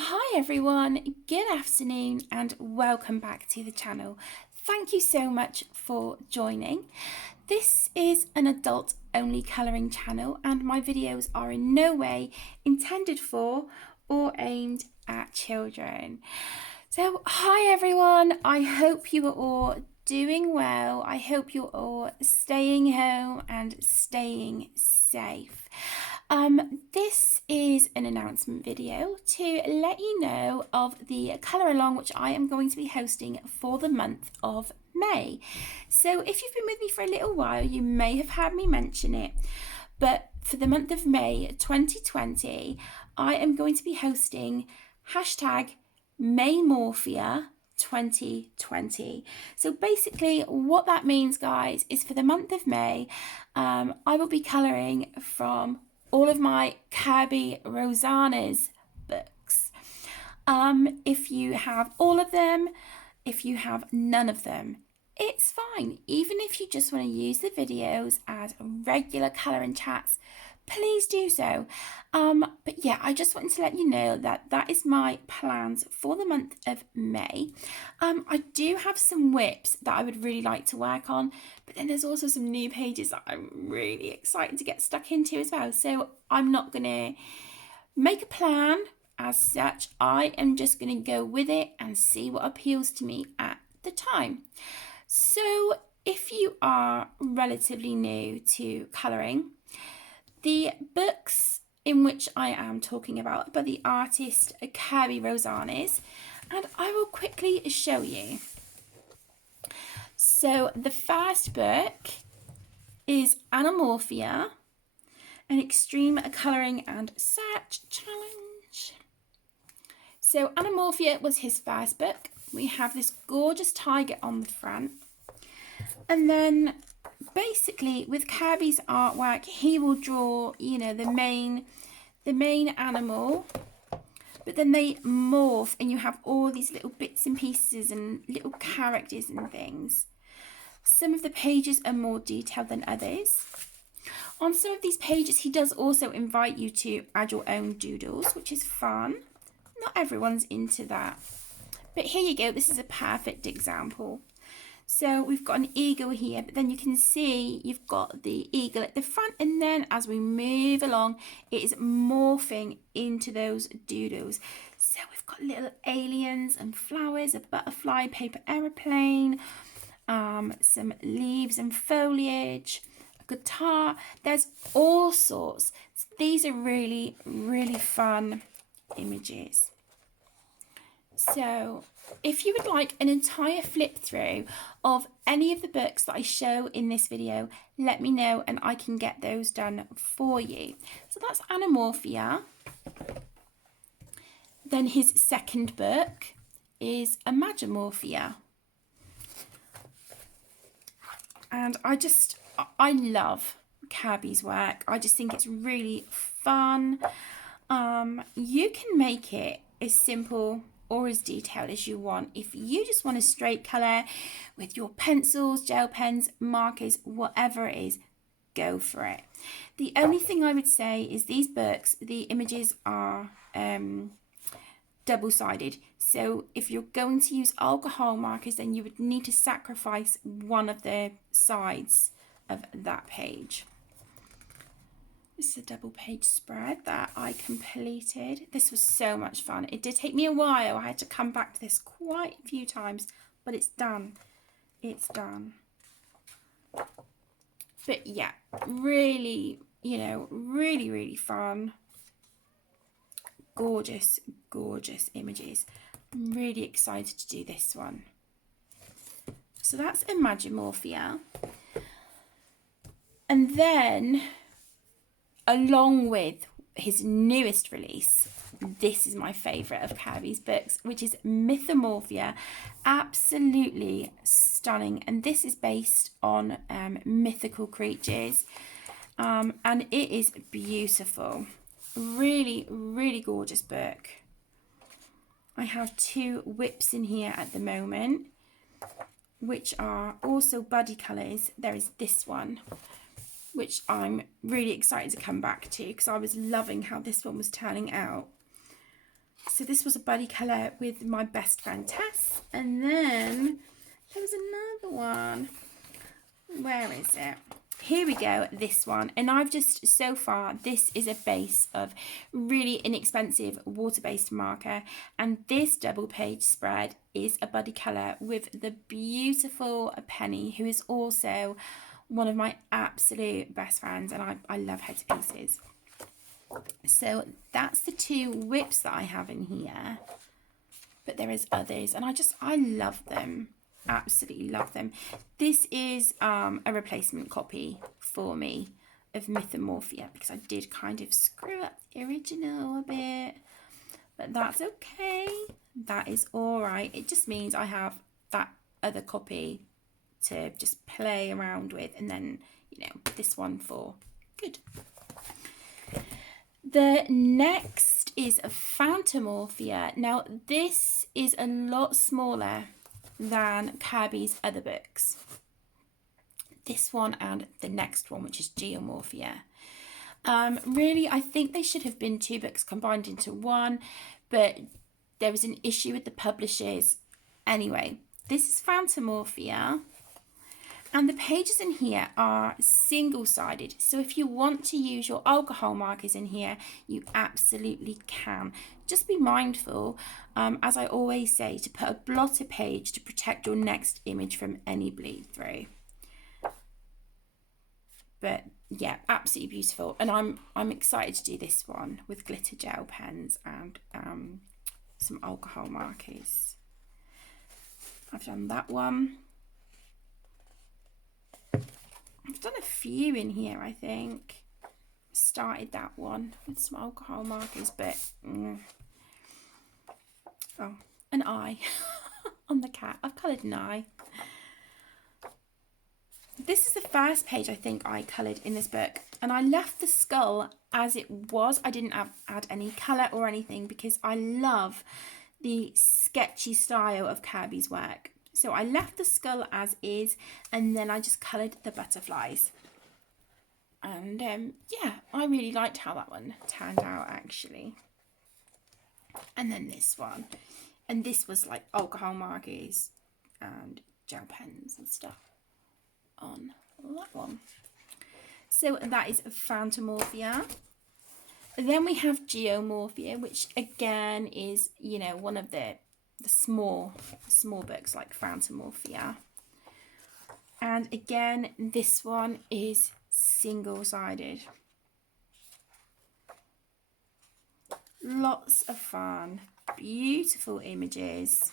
Hi everyone, good afternoon and welcome back to the channel. Thank you so much for joining. This is an adult only colouring channel and my videos are in no way intended for or aimed at children. So hi everyone, I hope you are all doing well. I hope you're all staying home and staying safe. This is an announcement video to let you know of the colour along which I am going to be hosting for the month of May. So if you've been with me for a little while, you may have heard me mention it, but for the month of May 2020, I am going to be hosting hashtag May Morphia 2020. So basically what that means, guys, is for the month of May, I will be colouring from all of my Kerby Rosanes books. If you have all of them, if you have none of them, it's fine. Even if you just want to use the videos as regular colouring chats, please do so. But yeah, I just wanted to let you know that that is my plans for the month of May. I do have some whips that I would really like to work on, but then there's also some new pages that I'm really excited to get stuck into as well. So I'm not going to make a plan as such. I am just going to go with it and see what appeals to me at the time. So if you are relatively new to colouring, the books in which I am talking about by the artist Kerby Rosanes, and I will quickly show you. So the first book is Morphia, an extreme colouring and search challenge. So Morphia was his first book. We have this gorgeous tiger on the front, and then basically with Kerby's artwork, he will draw, you know, the main animal, but then they morph and you have all these little bits and pieces and little characters and things. Some of the pages are more detailed than others. On some of these pages, he does also invite you to add your own doodles, which is fun. Not everyone's into that. But here you go, this is a perfect example. So we've got an eagle here, but then you can see you've got the eagle at the front, and then as we move along, it is morphing into those doodles. So we've got little aliens and flowers, a butterfly, paper aeroplane, some leaves and foliage, a guitar. There's all sorts. These are really, really fun images. So if you would like an entire flip through of any of the books that I show in this video, let me know and I can get those done for you. So that's Morphia. Then his second book is Imagi Morphia. And I love Kerby's work. I just think it's really fun. You can make it as simple or as detailed as you want. If you just want a straight colour with your pencils, gel pens, markers, whatever it is, go for it. The only thing I would say is these books, the images are double-sided. So if you're going to use alcohol markers, then you would need to sacrifice one of the sides of that page. This is a double page spread that I completed. This was so much fun. It did take me a while. I had to come back to this quite a few times, but it's done. It's done. But yeah, really, you know, really, really fun. Gorgeous, gorgeous images. I'm really excited to do this one. So that's Imagi Morphia. And then, along with his newest release, this is my favourite of Kerby's books, which is Morphia. Absolutely stunning. And this is based on mythical creatures. And it is beautiful. Really, really gorgeous book. I have two whips in here at the moment, which are also buddy colours. There is this one, which I'm really excited to come back to because I was loving how this one was turning out. So this was a buddy colour with my best friend Tess. And then there was another one. Where is it? Here we go, this one. And I've just, so far, this is a base of really inexpensive water-based marker. And this double page spread is a buddy colour with the beautiful Penny, who is also one of my absolute best friends. And I love her to pieces. So that's the two whips that I have in here. But there is others. And I love them. Absolutely love them. This is a replacement copy for me of Morphia, because I did kind of screw up the original a bit, but that's okay. That is all right. It just means I have that other copy to just play around with, and then, you know, this one for good. The next is a Morphia. Now this is a lot smaller than Kerby's other books. This one and the next one, which is Geomorphia. Really, I think they should have been two books combined into one, but there was an issue with the publishers. Anyway, this is Morphia, and the pages in here are single-sided. So if you want to use your alcohol markers in here, you absolutely can. Just be mindful, as I always say, to put a blotter page to protect your next image from any bleed through. But yeah, absolutely beautiful. And I'm excited to do this one with glitter gel pens and some alcohol markers. I've done that one. I've done a few in here, I think. Started that one with some alcohol markers, but oh, an eye on the cat. I've coloured an eye. This is the first page I think I coloured in this book, and I left the skull as it was. I didn't add any colour or anything because I love the sketchy style of Kerby's work. So I left the skull as is, and then I just coloured the butterflies. And yeah, I really liked how that one turned out actually. And then this one. And this was like alcohol markers and gel pens and stuff on that one. So that is Morphia. Then we have Geomorphia, which again is, you know, one of the small books like Morphia. And again, this one is single-sided. Lots of fun, beautiful images.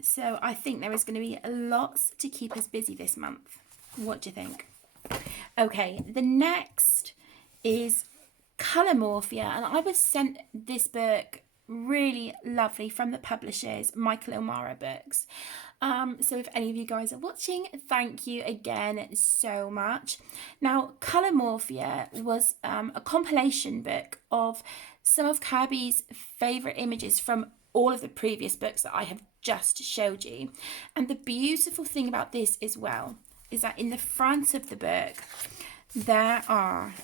So I think there is going to be lots to keep us busy this month. What do you think? Okay, the next is Colourmorphia, and I was sent this book really lovely from the publishers, Michael O'Mara Books. So if any of you guys are watching, thank you again so much. Now, Colourmorphia was a compilation book of some of Kerby's favourite images from all of the previous books that I have just showed you. And the beautiful thing about this as well is that in the front of the book, there are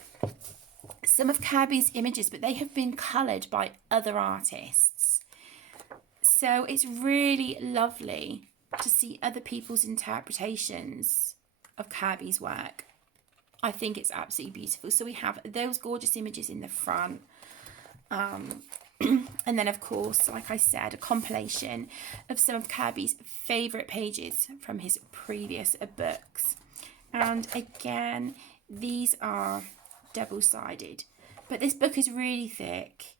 some of Kerby's images, but they have been coloured by other artists. So it's really lovely to see other people's interpretations of Kerby's work. I think it's absolutely beautiful. So we have those gorgeous images in the front. And then, of course, like I said, a compilation of some of Kerby's favourite pages from his previous books. And again, these are double-sided. But this book is really thick,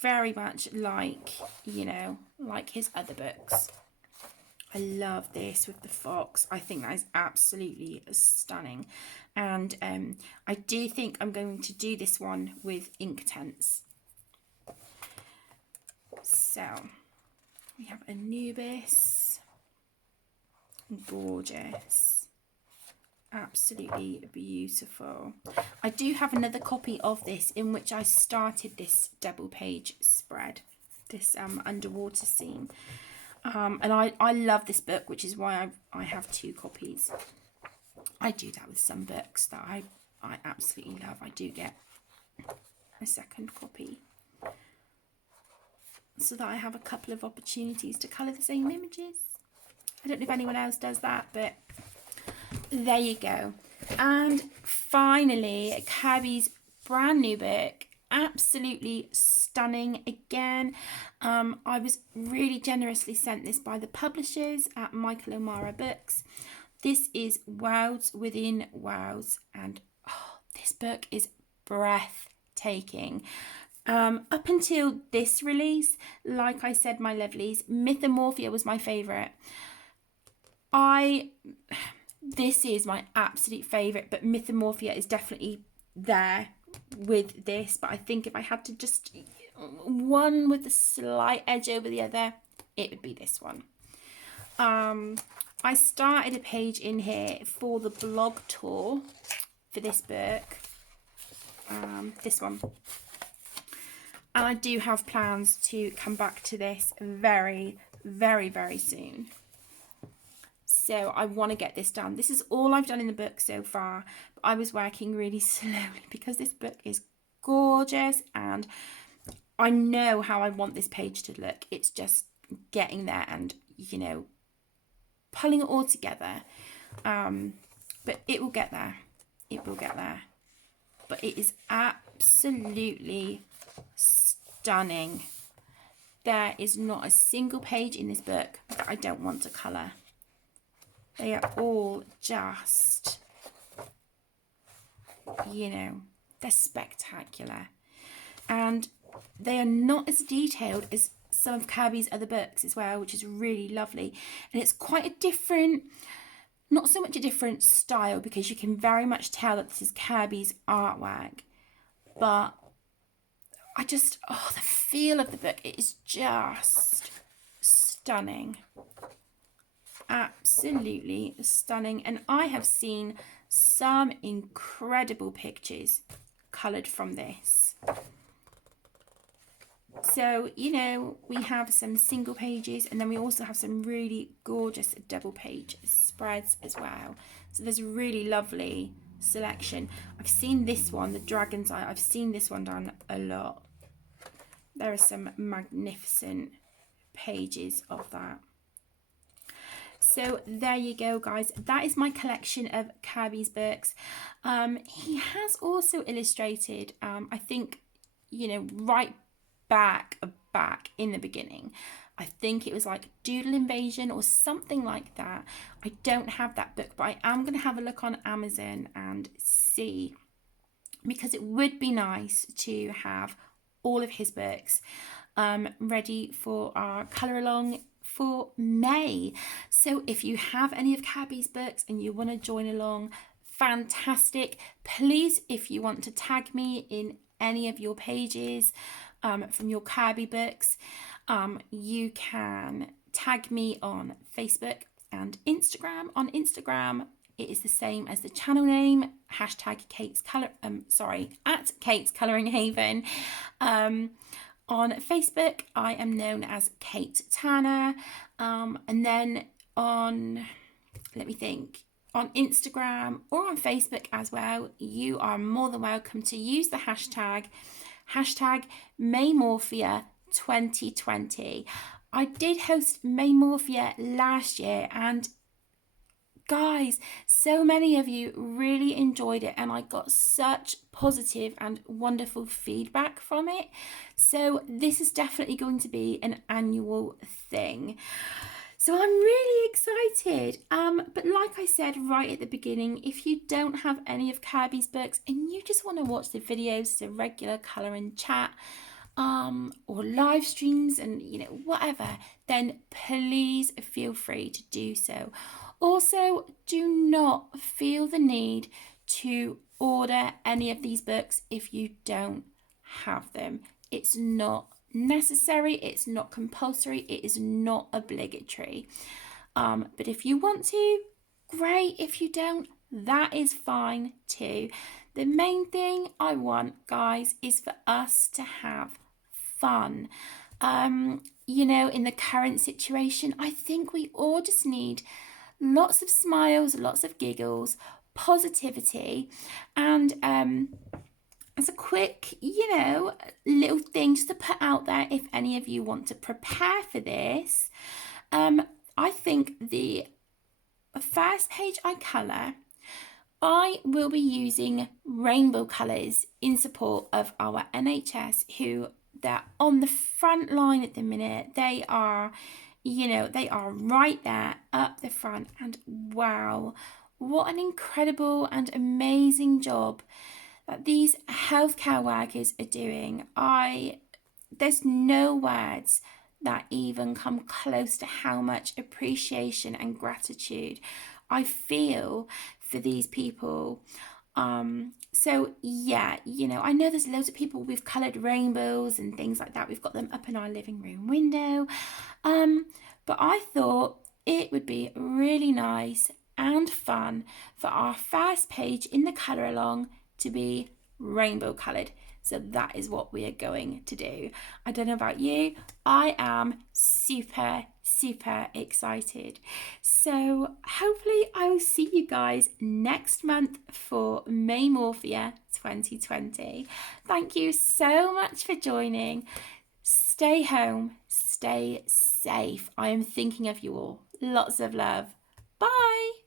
very much like, you know, like his other books. I love this with the fox. I think that is absolutely stunning. And I do think I'm going to do this one with Inktense. So we have Anubis, gorgeous, absolutely beautiful. I do have another copy of this in which I started this double page spread, this underwater scene. And I love this book, which is why I have two copies. I do that with some books that I absolutely love. I do get a second copy so that I have a couple of opportunities to colour the same images. I don't know if anyone else does that, but there you go. And finally, Kerby's brand new book, absolutely stunning again. I was really generously sent this by the publishers at Michael O'Mara Books. This is Worlds Within Worlds, and this book is breathtaking. Up until this release, like I said, my lovelies, Morphia was my favourite. This is my absolute favourite, but Morphia is definitely there with this. But I think if I had to just one with the slight edge over the other, it would be this one. I started a page in here for the blog tour for this book, this one. And I do have plans to come back to this very, very, very soon. So I want to get this done. This is all I've done in the book so far. But I was working really slowly because this book is gorgeous and I know how I want this page to look. It's just getting there and, you know, pulling it all together. But it will get there. It will get there. But it is absolutely stunning. There is not a single page in this book that I don't want to colour. They are all just, you know, they're spectacular. And they are not as detailed as some of Kerby's other books as well, which is really lovely. And it's quite a different, not so much a different style, because you can very much tell that this is Kerby's artwork. But I just, the feel of the book, it is just stunning. Absolutely stunning. And I have seen some incredible pictures coloured from this. So, you know, we have some single pages and then we also have some really gorgeous double page spreads as well. So there's a really lovely selection. I've seen this one, the Dragon's Eye, I've seen this one done a lot. There are some magnificent pages of that. So there you go, guys. That is my collection of Kerby's books. He has also illustrated, I think, you know, right back in the beginning. I think it was like Doodle Invasion or something like that. I don't have that book, but I am going to have a look on Amazon and see, because it would be nice to have all of his books ready for our colour along for May. So if you have any of Kerby's books and you want to join along, fantastic. Please, if you want to tag me in any of your pages from your Kerby books, you can tag me on Facebook and Instagram. On Instagram, it is the same as the channel name, hashtag Kate's Colour, at Kate's Colouring Haven. On Facebook, I am known as Kate Turner. And then on, let me think, on Instagram or on Facebook as well, you are more than welcome to use the hashtag Imagi Morphia 2020. I did host Imagi Morphia last year and guys, so many of you really enjoyed it and I got such positive and wonderful feedback from it. So this is definitely going to be an annual thing. So I'm really excited. But like I said right at the beginning, if you don't have any of Kerby's books and you just want to watch the videos, the regular colour and chat, or live streams and, you know, whatever, then please feel free to do so. Also, do not feel the need to order any of these books if you don't have them. It's not necessary, it's not compulsory, it is not obligatory. But if you want to, great. If you don't, that is fine too. The main thing I want, guys, is for us to have fun. You know, in the current situation, I think we all just need lots of smiles, lots of giggles, positivity, and as a quick, little thing just to put out there if any of you want to prepare for this, I think the first page I colour, I will be using rainbow colours in support of our NHS who they're on the front line at the minute. They are, they are right there up the front, and wow, what an incredible and amazing job that these healthcare workers are doing. There's no words that even come close to how much appreciation and gratitude I feel for these people. So yeah, I know there's loads of people with coloured rainbows and things like that. We've got them up in our living room window. But I thought it would be really nice and fun for our first page in the colour along to be rainbow coloured. So that is what we are going to do. I don't know about you, I am super excited. So hopefully I will see you guys next month for Imagi Morphia 2020. Thank you so much for joining. Stay home, stay safe. I am thinking of you all. Lots of love. Bye.